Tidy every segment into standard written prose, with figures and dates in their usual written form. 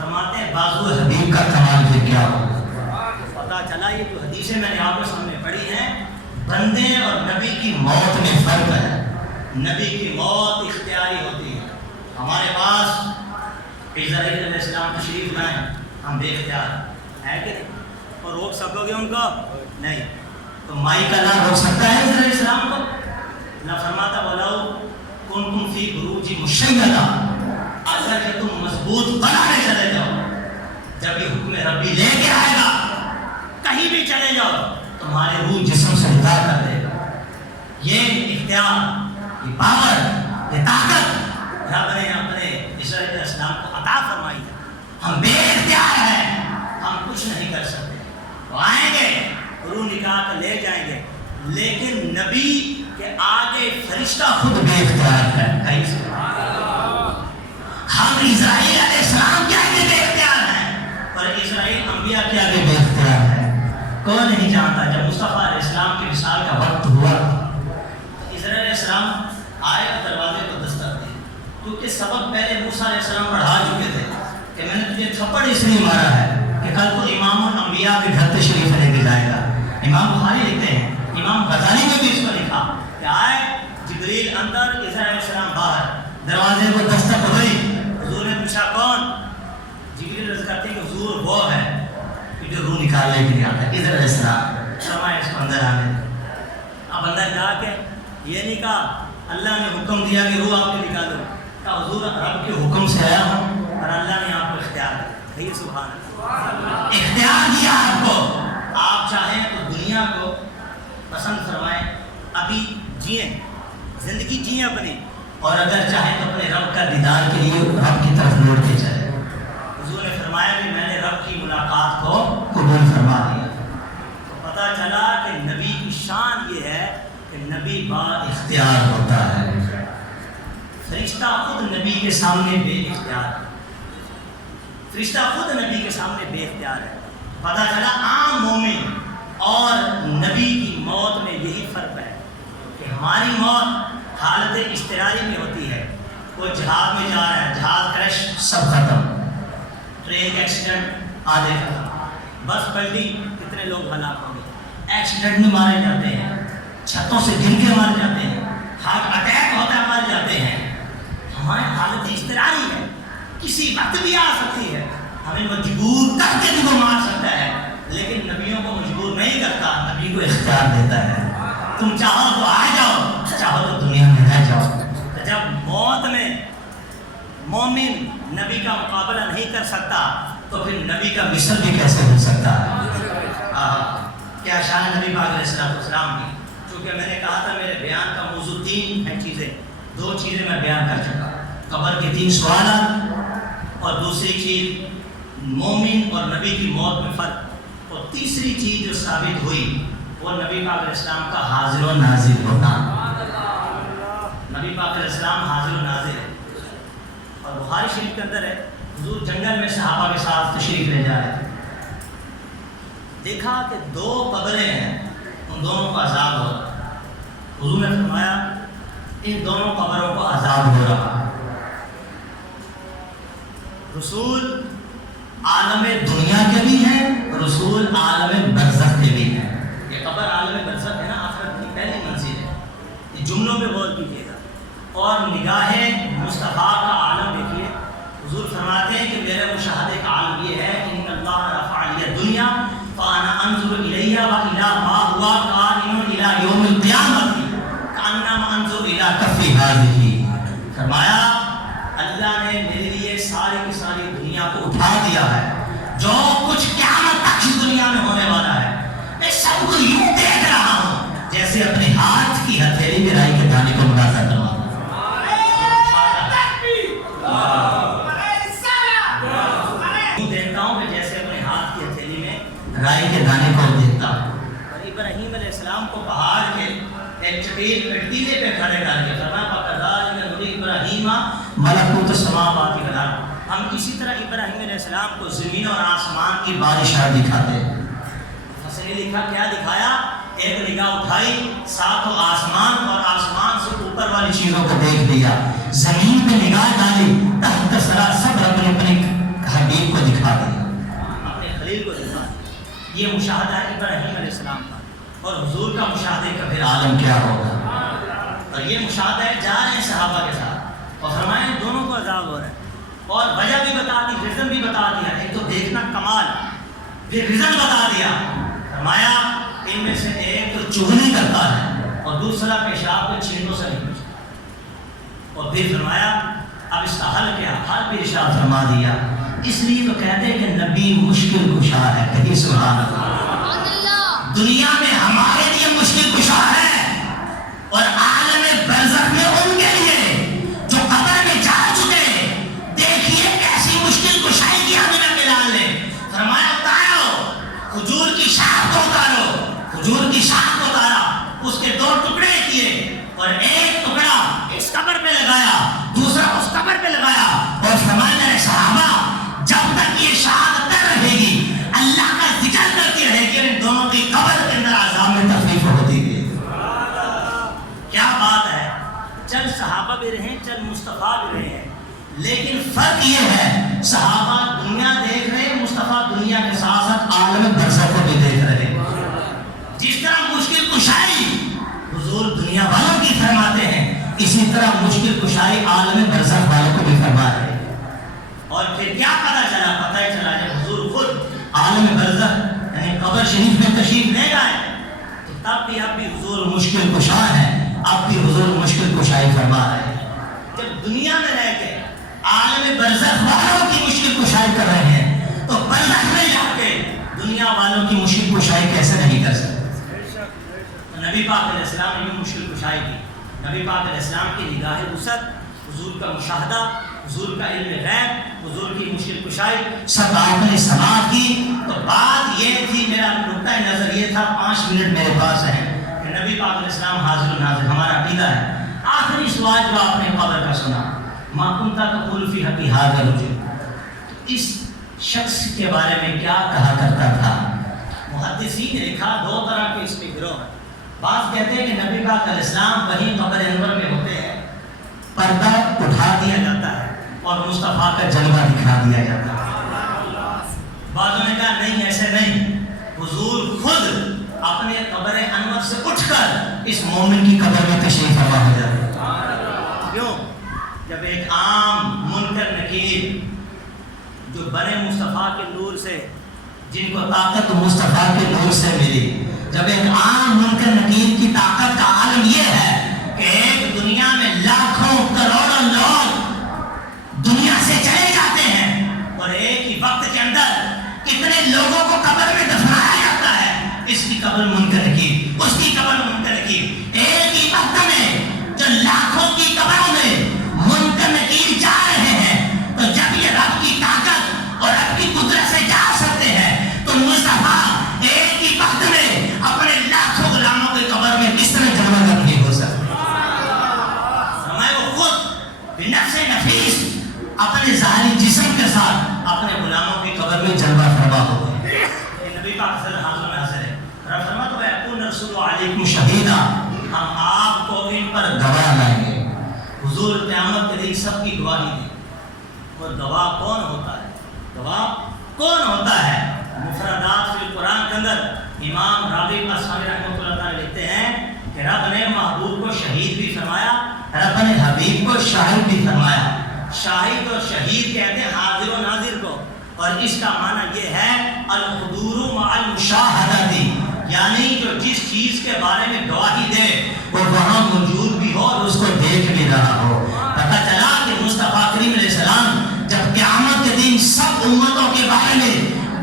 فرماتے ہیں بازو حبیب کا کمال پھر کیا ہو. پتا چلا یہ جو حدیثیں میں نے آپ کے سامنے پڑھی ہیں، بندے اور نبی کی موت میں فرق ہے. نبی کی موت اختیاری ہوتی ہے. ہمارے پاس اسرائیل علیہ السلام تشریف لائیں، ہم بے اختیار ہے کہ نہیں؟ اور روک سکو گے ان کو؟ نہیں. تو مائی کا نام روک سکتا ہے اسرائیل علیہ السلام کو؟ نہ. فرماتا بولاؤ کنتم فی بروج مشیدہ، اگر کہ تم مضبوط بنانے چلے جاؤ، جب یہ حکم ربی لے کے آئے گا کہیں بھی چلے جاؤ تمہارے روح جسم سے جدا کر دے گا. یہ اختیار، یہ پاور، یہ طاقت رب نے اپنے اسرائیل علیہ السلام کو عطا فرمائی ہے. ہم بے اختیار ہیں، ہم کچھ نہیں کر سکتے. وہ آئیں گے، روح نکال کر لے جائیں گے، لیکن نبی کے آگے فرشتہ خود بے اختیار ہے. کہیں سے ہم اسرائیل علیہ السلام کے آگے بے اختیار ہیں، پر اسرائیل انبیاء کے آگے بے اختیار ہے. کون نہیں جانتا جب مصطفیٰ علیہ السلام کی وصال کا وقت ہوا، اسرائیل علیہ السلام آئے اور دروازے کو دستک دی، کیونکہ سبق پہلے موسیٰ علیہ السلام پڑھا چکے تھے کہ میں نے تجھے تھپڑ اس لیے مارا ہے کہ کل کو امام الانبیاء کے گھر تشریف لے کے جائے گا. امام بخاری لکھتے ہیں، امام غزالی نے بھی اس کو لکھا کہ آئے جبریل اندر، اسرائیل علیہ السلام باہر، دروازے کو دستک ہوئی. حضور نے پوچھا کون؟ جبریل عرض کرتے ہیں کہ حضور وہ ہے کہ جو روح نکالنے کے لیے آتا ہے. اسرائیل علیہ السلام فرمایا اس کو اندر آنے دیں. اب اندر جا کے یہ نہیں کہا اللہ نے حکم دیا کہ روح آپ کے نکالو، کہا حضور رب کے حکم سے آیا ہوں اور اللہ نے آپ کو اختیار دیا. سبحان اللہ، اختیار دیا آپ کو. آپ چاہیں تو دنیا کو پسند فرمائیں، ابھی جئیں، زندگی جئیں اپنی، اور اگر چاہیں تو اپنے رب کا دیدار کے لیے رب کی طرف لوٹتے چلیں. حضور نے فرمایا کہ میں نے رب کی ملاقات کو قبول فرما دیا. تو پتہ چلا کہ نبی کی شان یہ ہے کہ نبی با اختیار ہوتا ہے. فرشتہ خود نبی کے سامنے بے اختیار ہے. فرشتہ خود نبی کے سامنے بے اختیار ہے. پتہ چلا عام مومن اور نبی کی موت میں یہی فرق ہے کہ ہماری موت حالت اضطراری میں ہوتی ہے. کوئی جہاز میں جا رہا ہے، جہاز کریش، سب ختم. ٹرین کا ایکسیڈنٹ، آدھے ختم. بس پلٹی، کتنے لوگ ہلاک ہو گئے. ایکسیڈنٹ میں مارے جاتے ہیں، چھتوں سے گر کے مارے جاتے ہیں، ہارٹ اٹیک ہوتا ہے مارے جاتے ہیں. ہماری حالت اضطراری ہے، کسی وقت بھی آ سکتی ہے. ہمیں مجبور کر کے بھی وہ مار سکتا ہے، لیکن نبیوں کو مجبور نہیں کرتا، نبی کو اختیار دیتا ہے. تم چاہو تو آ جاؤ، چاہو تو دنیا میں رہ جاؤ. جب موت میں مومن نبی کا مقابلہ نہیں کر سکتا تو پھر نبی کا مثل بھی کیسے ہو سکتا ہے؟ کیا شان نبی پاک علیہ السلام کی. چونکہ میں نے کہا تھا میرے بیان کا موضوع 3 ہے چیزیں، 2 چیزیں میں بیان کر چکا. قبر کے 3 سوالات، اور دوسری چیز مومن اور نبی کی موت میں فرق، اور تیسری چیز جو ثابت ہوئی وہ نبی پاک علیہ السلام کا حاضر و ناظر ہونا. نبی پاک علیہ السلام حاضر و ناظر ہے. اور بخاری شریف کے اندر ہے، حضور جنگل میں صحابہ کے ساتھ تشریف لے جا رہے تھے. دیکھا کہ 2 قبریں ہیں، ان دونوں کو عذاب ہو رہا. حضور نے فرمایا ان دونوں قبروں کو عذاب ہو رہا. رسول عالم دنیا کے بھی ہیں، رسول عالم برزخ کے بھی ہیں. یہ قبر عالم برزخ ہے نا، آخرت کی پہلی منزل ہے. یہ جملوں پہ غور کیجیے گا. اور نگاہ مصطفیٰ کا عالم دیکھیے. حضور فرماتے ہیں کہ میرے مشاہدے کا عالم یہ ہے کہ ان اللہ رفع لی الدنیا فانا انظر الیہ والی ما ہوا قائم الی یوم القیامت کانما انظر الی کف هذه. فرمایا اللہ نے میرے لیے ساری کی ساری دنیا کو اٹھا دیا ہے. جو کچھ قیامت تک اس دنیا میں ہونے والا ہے میں سب کو یوں دیکھ رہا ہوں جیسے اپنے ہاتھ کی ہتھیلی میں رائی کے دانے کو ملازہ کروا. دیکھتا ہوں کہ جیسے اپنے ہاتھ کی ہتھیلی میں رائی کے دانے کو دیکھتا ہوں. اور ابراہیم علیہ السلام کو پہاڑ کے ایک چٹیل ٹیلے پہ کھڑے کر کے فرمایا فَكَذَلِكَ نُرِي إِبْرَاهِيمَ مَلَكُوتَ السَّمَاوَاتِ وَالْأَرْضِ. ہم اسی طرح ابراہیم علیہ السلام کو زمین اور آسمان کی بادشاہ دکھاتے ہیں. حسن نے لکھا کیا دکھایا؟ ایک نگاہ اٹھائی، ساتوں آسمان اور آسمان سے اوپر والی چیزوں کو دیکھ لیا. زمین پہ نگاہ ڈالی، تحت سرا سب اپنے اپنے حبیب کو یہ مشاہدہ ابراہیم علیہ السلام کا، اور حضور کا مشاہدے کا پھر عالم کیا ہوگا؟ اور یہ مشاہدہ جا رہے ہیں صحابہ کے ساتھ، اور فرمایا دونوں کو عذاب ہو رہا ہے، اور وجہ بھی بتا دی، ریزن بھی بتا دیا، ایک تو دیکھنا کمال، پھر ریزن بتا دیا، فرمایا ان میں سے ایک تو چغلی کرتا ہے اور دوسرا پیشاب کے چھینٹوں سے نہیں پوچھتا، اور پھر فرمایا اب اس کا حل کیا؟ حل بھی ارشاد فرما دیا، اس لیے تو کہتے ہیں کہ نبی مشکل کشا ہے، کہیں سبحان اللہ، دنیا میں ہمارے لیے مشکل کشا ہے، اور عالم برزخ میں ان کے لیے جو قبر میں جا چکے، دیکھیے کیسی مشکل کشائی کی ہمیں نہ بلال نے فرمایا اتارو کھجور کی شاخ کو، اتارو کھجور کی شاخ کو اتارا، اس کے دو ٹکڑے کیے، اور ایک ٹکڑا اس قبر پہ لگایا، دوسرا اس قبر پہ لگایا، اور فرمایا صحابہ جب تک یہ شاخ تر رہے گی اللہ کا ذکر کرتی رہے گی، ان دونوں کی قبر کے اندر عذاب میں تخفیف ہوتی ہے۔ کیا بات ہے، چند صحابہ بھی رہے، چند مصطفیٰ بھی رہے ہیں، لیکن فرق یہ ہے صحابہ دنیا دیکھ رہے، مصطفیٰ دنیا کے ساتھ ساتھ عالم برزخ کو بھی دیکھ رہے۔ جس طرح مشکل کشائی حضور دنیا والوں کی فرماتے ہیں، اسی طرح مشکل کشائی عالم برزخ والوں کو بھی فرما رہے ہیں۔ اور پھر کیا پتہ چلا؟ پتہ ہی چلا جب حضور خود عالم برزخ یعنی قبر شریف میں تشریف لے گئے، تو تب بھی اب بھی حضور مشکل کشا ہے، اب بھی حضور مشکل کشائی فرما رہے ہیں۔ جب دنیا میں رہ کے عالم برزخ والوں کی مشکل کشائی کر رہے ہیں، تو برزخ میں جا کے دنیا والوں کی مشکل کشائی کیسے نہیں کر سکتے؟ نبی پاک علیہ السلام نے بھی مشکل کشائی کی، نبی پاک علیہ السلام کی نگاہ وسعت، حضور کا مشاہدہ، حضور کا علم غیب، حضور کی مشکل کشائی سب آپ نے سماعت کی۔ تو بات یہ تھی، میرا نقطۂ نظر یہ تھا، 5 منٹ میرے پاس ہے، کہ نبی پاک علیہ السلام حاضر و ناظر، ہمارا عقیدہ ہے۔ آخری سوال جو آپ نے قبر کا سنا، ما کنت تقول فی حق ھذا الرجل، اس شخص کے بارے میں کیا کہا کرتا تھا؟ محدثین نے لکھا 2 طرح کے اس میں گروہ ہیں۔ بعض کہتے ہیں کہ نبی پاک علیہ السلام وہیں قبر انور میں ہوتے ہیں، پردہ اٹھا دیا جاتا ہے اور مصطفیٰ کا جلوہ دکھا دیا جاتا ہے۔ بعضوں نے کہا نہیں، ایسے نہیں، حضور خود اپنے قبر انور سے اٹھ کر اس مومن کی قبر میں تشریف فرما ہو جاتے ہیں۔ کیوں؟ جب ایک عام منکر نکیر جو بنے مصطفیٰ کے نور سے، جن کو طاقت مصطفیٰ کے نور سے ملی، جب ایک عام منکر نکیر کی طاقت کا عالم یہ ہے کہ ایک دنیا میں لاکھوں کروڑوں لوگ دنیا سے چلے جاتے ہیں، اور ایک ہی وقت کے اندر کتنے لوگوں کو قبر میں دفنایا جاتا ہے، اس کی قبر منکر نکیر، اس کی قبر منکر نکیر، ایک ہی وقت میں جو لاکھوں کی قبروں میں منکر نکیر جا رہے ہیں، تو جب یہ رب کی طاقت اور رب کی قدرت سے جا سکتے ہیں، تو مصطفیٰ ایک ہی وقت میں اپنے لاکھوں غلاموں کی قبر میں کس طرح جلوہ گر نہیں ہو سکتے؟ ہمیں وہ خود بنفس نفیس اپنے ظاہری جسم کے ساتھ اپنے غلاموں کی قبر میں جلوہ فرما ہو گئے۔ یہ نبی پاک صلی اللہ علیہ وسلم حاضر ہے، رب فرماتا ہے وَيَكُونَ الرَّسُولُ عَلَيْكُمْ شَهِيدًا، ہم آپ کو ان پر گواہ لائیں گے۔ حضور قیامت کے دن سب کی گواہی دیں، اور گواہ کون ہوتا ہے؟ گواہ کون ہوتا ہے؟ مفردات فی القرآن کے اندر امام راغب اصحابی رحمۃ اللہ تعالی لکھتے ہیں کہ رب نے محبوب کو شہید بھی فرمایا، رب نے حبیب کو شاہد بھی فرمایا۔ شاہد اور شہید کہتے ہیں حاضر و ناظر کو، اور اس کا معنی یہ ہے الحضور مع المشاہدہ، یعنی جو جس چیز کے بارے میں گواہی دے وہ وہاں موجود بھی ہو اور اس کو دیکھ بھی رہا ہو۔ پتہ چلا کہ مصطفیٰ کریم علیہ السلام جب قیامت کے دن سب امتوں کے بارے میں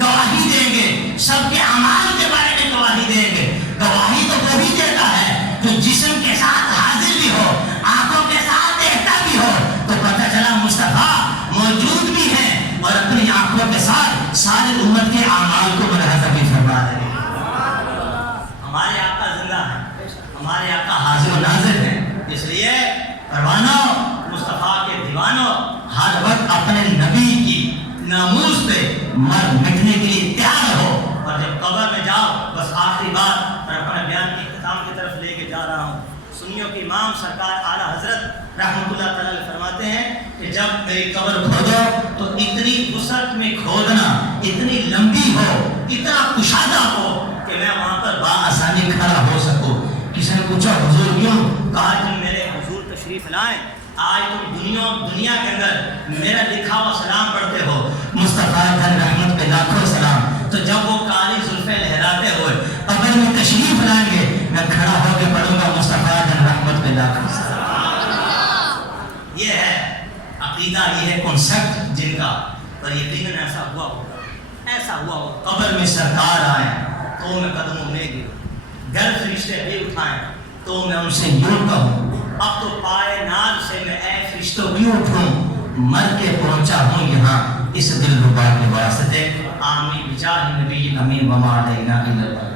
گواہی دیں گے، سب کے اعمال کے بارے میں گواہی دیں گے، گواہی تو وہی دیتا ہے جو جسم کے ساتھ حاضر بھی ہو، آنکھوں کے ساتھ دیکھتا بھی ہو۔ تو پتہ چلا مصطفیٰ موجود بھی ہے اور اپنی آنکھوں کے ساتھ سارے امت کے اعمال کو ملاحظہ بھی فرما رہے ہیں۔ ہمارے آقا زندہ ہیں، ہمارے آقا حاضر و ناظر ہیں، اس لیے پروانوں، مصطفیٰ کے دیوانوں، ہر وقت اپنے نبی کی ناموس پہ مر مٹنے کے لیے تیار ہو۔ اور جب قبر میں جاؤ، بس آخری بات میں اپنے بیان کے اختتام کی طرف لے کے جا رہا ہوں، سنیوں کے امام سرکار اعلیٰ حضرت رحمۃ اللہ تعالی فرماتے ہیں کہ جب میری قبر کھودو تو اتنی وسعت میں کھودنا، اتنی لمبی ہو، اتنا کشادہ ہو کہ میں وہاں پر بآسانی کھڑا ہو سکوں۔ کسی نے پوچھا حضور کیوں؟ کہا کہ میرے حضور تشریف لائیں، آج تم دنیا کے اندر میرا لکھا ہوا سلام پڑھتے ہو، مصطفیٰ جن رحمت پہ لاکھوں سلام۔ تو جب وہ کالی زلفیں لہراتے ہوئے قبر میں تشریف لائیں گے، میں کھڑا ہو کے پڑھوں گا مصطفیٰ جن رحمت پہ لاکھوں سلام۔ یہ ہے عقیدہ، یہ ہے کنسپٹ جن کا، اور یقیناً ایسا ہوا ہوگا، ایسا ہوا ہوگا۔ قبر میں سرکار آئیں تو میں قدموں میں گروں، گر فرشتے بھی اٹھائیں تو میں ان سے یوں کہوں، اب تو پائے ناز سے میں اے فرشتوں کیوں اٹھوں، مر کے پہنچا ہوں یہاں اس دل ربا کے واسطے۔ آمین بجاہ نبی امین وما علینا الا البلاغ۔